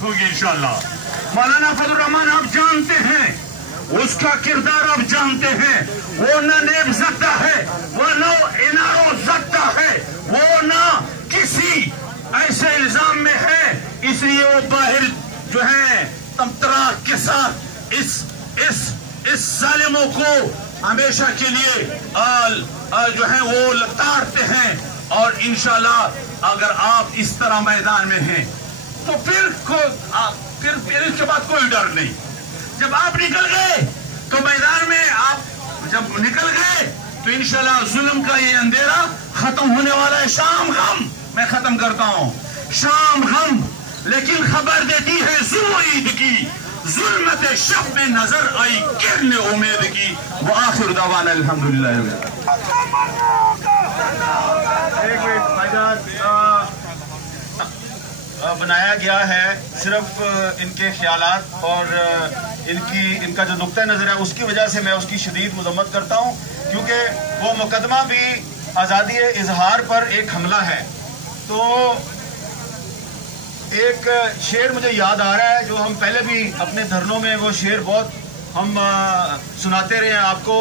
समाप्त होगी इंशाअल्लाह। मौलाना फजल रहमान आप जानते हैं, उसका किरदार आप जानते हैं, वो न नेब ज़द्दा है, वो न इनारो ज़द्दा है, वो न किसी ऐसे इल्जाम में है, इसलिए वो बाहर जो है तमतरा के साथ इस जालिमों को हमेशा के लिए जो है वो लताड़ते हैं। और इंशाल्लाह अगर आप इस तरह मैदान में हैं तो फिर इसके बाद कोई डर नहीं। जब आप निकल गए तो मैदान में आप जब निकल गए तो इंशाल्लाह जुल्म का ये अंधेरा खत्म होने वाला है। शाम गम मैं खत्म करता हूँ, शाम गम लेकिन खबर देती है जुल्म ईद की, जुल्मत शब में नजर आई किरने उम्मीद की। वो आखिर दवाना अल्हम्दुलिल्लाह। बनाया गया है सिर्फ इनके ख्यालात और इनका जो नुक्ता नज़र है उसकी वजह से मैं उसकी शदीद मजम्मत करता हूँ, क्योंकि वो मुकदमा भी आज़ादी इजहार पर एक हमला है। तो एक शेर मुझे याद आ रहा है जो हम पहले भी अपने धरनों में वो शेर बहुत हम सुनाते रहे हैं आपको।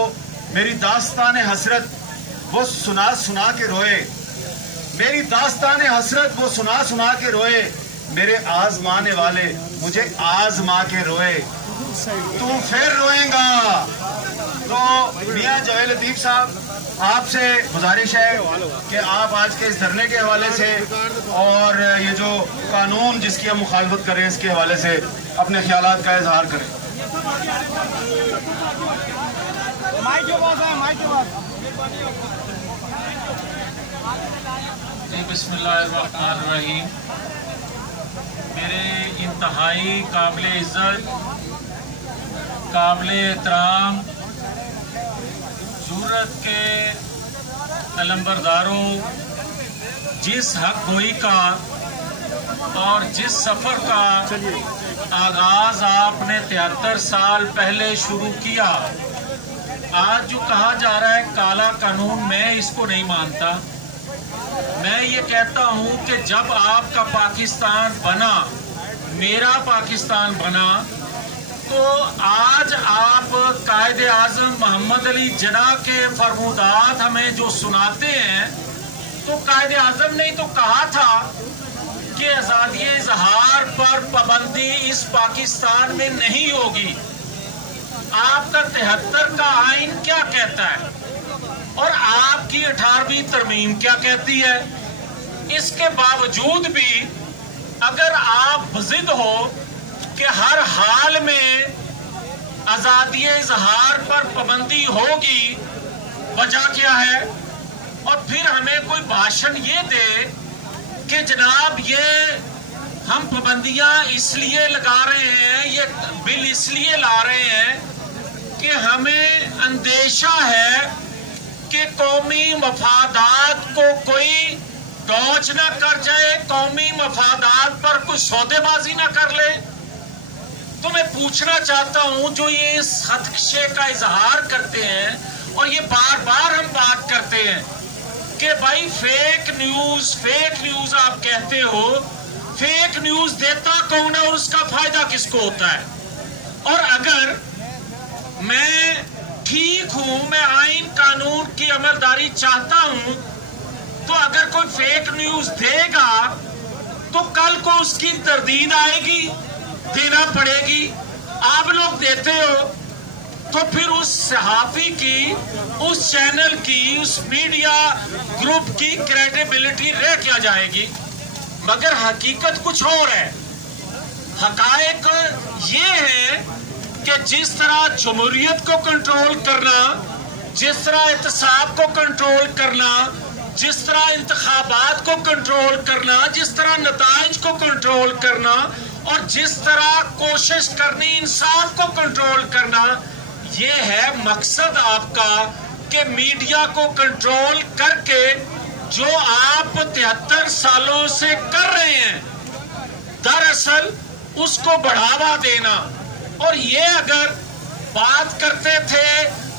मेरी दास्तान हसरत वो सुना सुना के रोए, मेरी दास्तान हसरत वो सुना सुना के रोए, मेरे आजमाने वाले मुझे आजमा के रोए, तू फिर रोएगा। तो मियां जवेद लतीफ साहब आपसे गुजारिश है कि आप आज के इस धरने के हवाले से और ये जो कानून जिसकी हम मुखालफत करें इसके हवाले से अपने ख्यालात का इजहार करें। जी बिस्मिल्लाहिर्रहमानिर्रहीम। मेरे इंतहाई काबिल इज़्ज़त, काबिल एहतराम, ज़रूरत के तलम्बरदारों, जिस हक गोई का और जिस सफ़र का आगाज़ आपने 73 साल पहले शुरू किया, आज जो कहा जा रहा है काला कानून, मैं इसको नहीं मानता। मैं ये कहता हूँ कि जब आपका पाकिस्तान बना, मेरा पाकिस्तान बना, तो आज आप कायदे आज़म मोहम्मद अली जिन्ना के फरमूदात हमें जो सुनाते हैं, तो कायदे आज़म ने तो कहा था कि आज़ादी इजहार पर पाबंदी इस पाकिस्तान में नहीं होगी। आपका 73 का आइन क्या कहता है और आपकी 18वीं तरमीम क्या कहती है? इसके बावजूद भी अगर आप जिद हो कि हर हाल में आज़ादी इजहार पर पाबंदी होगी, वजह क्या है? और फिर हमें कोई भाषण ये दे कि जनाब ये हम पाबंदियां इसलिए लगा रहे हैं, ये बिल इसलिए ला रहे हैं कि हमें अंदेशा है कि कौमी मफादात को कोई डॉच ना कर जाए, कौमी मफादात पर कोई सौदेबाजी ना कर ले। तो मैं पूछना चाहता हूं, जो ये इस खदशे का इजहार करते हैं और ये बार बार हम बात करते हैं कि भाई फेक न्यूज आप कहते हो, फेक न्यूज देता कौन है और उसका फायदा किसको होता है? और अगर मैं ठीक हूं, मैं आइन कानून की अमलदारी चाहता हूं, तो अगर कोई फेक न्यूज देगा तो कल को उसकी तरदीद आएगी, देना पड़ेगी। आप लोग देते हो तो फिर उस सहाफी की, उस चैनल की, उस मीडिया ग्रुप की क्रेडिबिलिटी रह क्या जाएगी? मगर हकीकत कुछ और है। हकायक ये है कि जिस तरह जमहूरियत को कंट्रोल करना, जिस तरह एहतसाब को कंट्रोल करना, जिस तरह इंतखाबात को कंट्रोल करना, जिस तरह नताइज को कंट्रोल करना और जिस तरह कोशिश करनी इंसाफ को कंट्रोल करना, ये है मकसद आपका कि मीडिया को कंट्रोल करके जो आप 73 सालों से कर रहे हैं, दरअसल उसको बढ़ावा देना। और ये अगर बात करते थे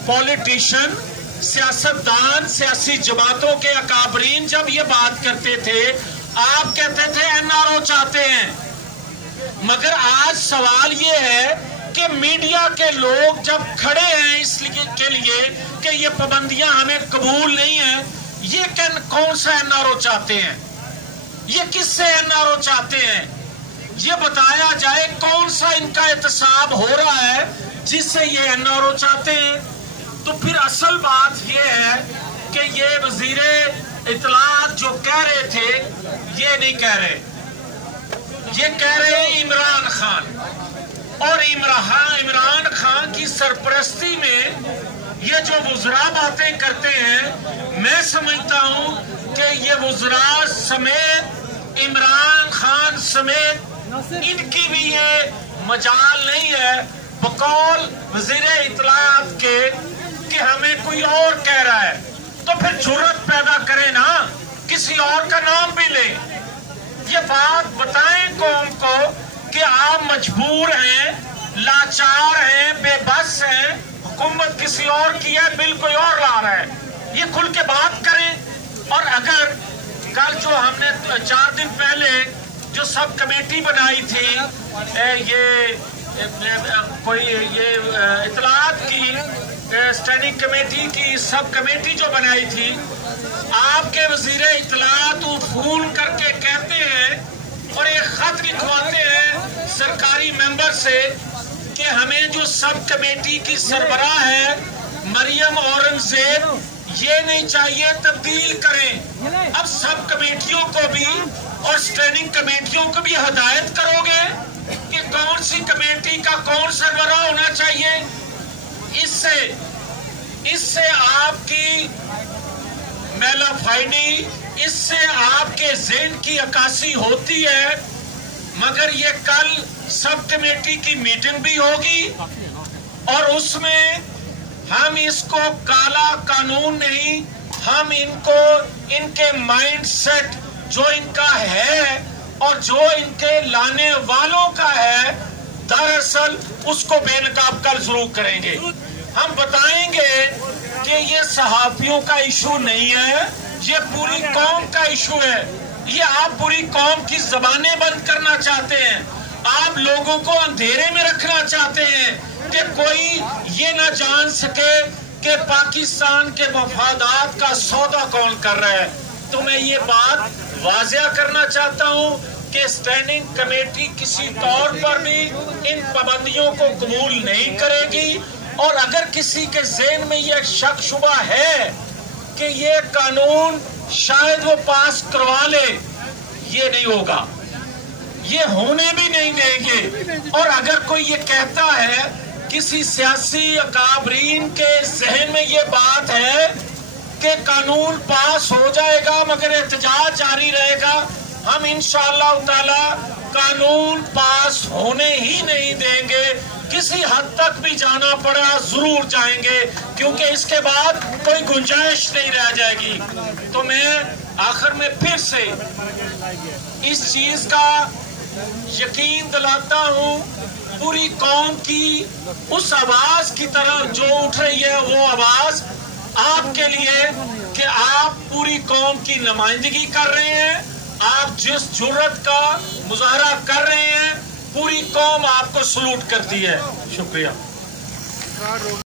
पॉलिटिशियन, सियासतदान, सियासी जमातों के अकाबरीन, जब ये बात करते थे, आप कहते थे एनआरओ चाहते हैं। मगर आज सवाल ये है कि मीडिया के लोग जब खड़े हैं इसलिए के लिए कि ये पाबंदियां हमें कबूल नहीं है, ये कौन सा एनआरओ चाहते हैं, ये किससे एनआरओ चाहते हैं, ये बताया जाए कौन सा इनका एहतसाब हो रहा है जिससे ये एनआरओ चाहते हैं। तो फिर असल बात ये है कि ये वजीरे इत्तलात जो कह रहे थे ये नहीं कह रहे, ये कह रहे हैं इमरान खान, और इमरान खान की सरपरस्ती में ये जो वुज़रा बातें करते हैं, मैं समझता हूं कि ये वुज़रा समेत इमरान खान समेत इनकी भी ये मजाल नहीं है बकौल वज़ीरे इत्तलात के कि हमें कोई और कह रहा है। तो फिर जुर्रत पैदा करें ना, किसी और का नाम भी लें, ये बात बताएं कौम को कि आप मजबूर हैं, लाचार हैं, बेबस हैं, हुकूमत किसी और की है, बिल कोई और ला रहा है, ये खुल के बात करें। और अगर कल जो हमने 4 दिन पहले जो सब कमेटी बनाई थी, ये इत्तलात की स्टैंडिंग कमेटी की सब कमेटी जो बनाई थी, आपके वजीरे इत्तलात फोन करके कहते हैं और एक खत लिखवाते हैं सरकारी मेंबर से कि हमें जो सब कमेटी की सरबराह है मरियम औरंगजेब, ये नहीं चाहिए, तब्दील करें। अब सब कमेटियों को भी और स्टैंडिंग कमेटियों को भी हदायत करोगे कि कौन सी कमेटी का कौन सरबराह होना चाहिए। इससे आपकी मेलाफाइडी, इससे आपके ज़हन की अक्कासी होती है। मगर ये कल सब कमेटी की मीटिंग भी होगी और उसमें हम इसको काला कानून नहीं, हम इनको इनके माइंड सेट जो इनका है और जो इनके लाने वालों का है, दरअसल उसको बेनकाब कल जरूर करेंगे। हम बताएंगे कि ये सहाफियों का इशू नहीं है, ये पूरी कौम का इशू है। ये आप पूरी कौम की जबानें बंद करना चाहते हैं, आप लोगों को अंधेरे में रखना चाहते हैं कि कोई ये ना जान सके कि पाकिस्तान के मफादात का सौदा कौन कर रहा है। तो मैं ये बात वाज़िया करना चाहता हूं कि स्टैंडिंग कमेटी किसी तौर पर भी इन पाबंदियों को कबूल नहीं करेगी। और अगर किसी के ज़हन में यह शक शुबा है कि ये कानून शायद वो पास करवा ले, ये नहीं होगा, ये होने भी नहीं देंगे। और अगर कोई ये कहता है, किसी सियासी अकाबरीन के ज़हन में ये बात है कि कानून पास हो जाएगा मगर एहतजाज जारी रहेगा, हम इंशाअल्लाह ताला कानून पास होने ही नहीं देंगे। किसी हद तक भी जाना पड़ा जरूर जाएंगे, क्योंकि इसके बाद कोई गुंजाइश नहीं रह जाएगी। तो मैं आखिर में फिर से इस चीज का यकीन दिलाता हूं पूरी कौम की उस आवाज की तरफ जो उठ रही है, वो आवाज आपके लिए कि आप पूरी कौम की नुमाइंदगी कर रहे हैं, आप जिस जुर्रत का मुजाहरा कर रहे हैं, पूरी कौम आपको सलूट करती है। शुक्रिया।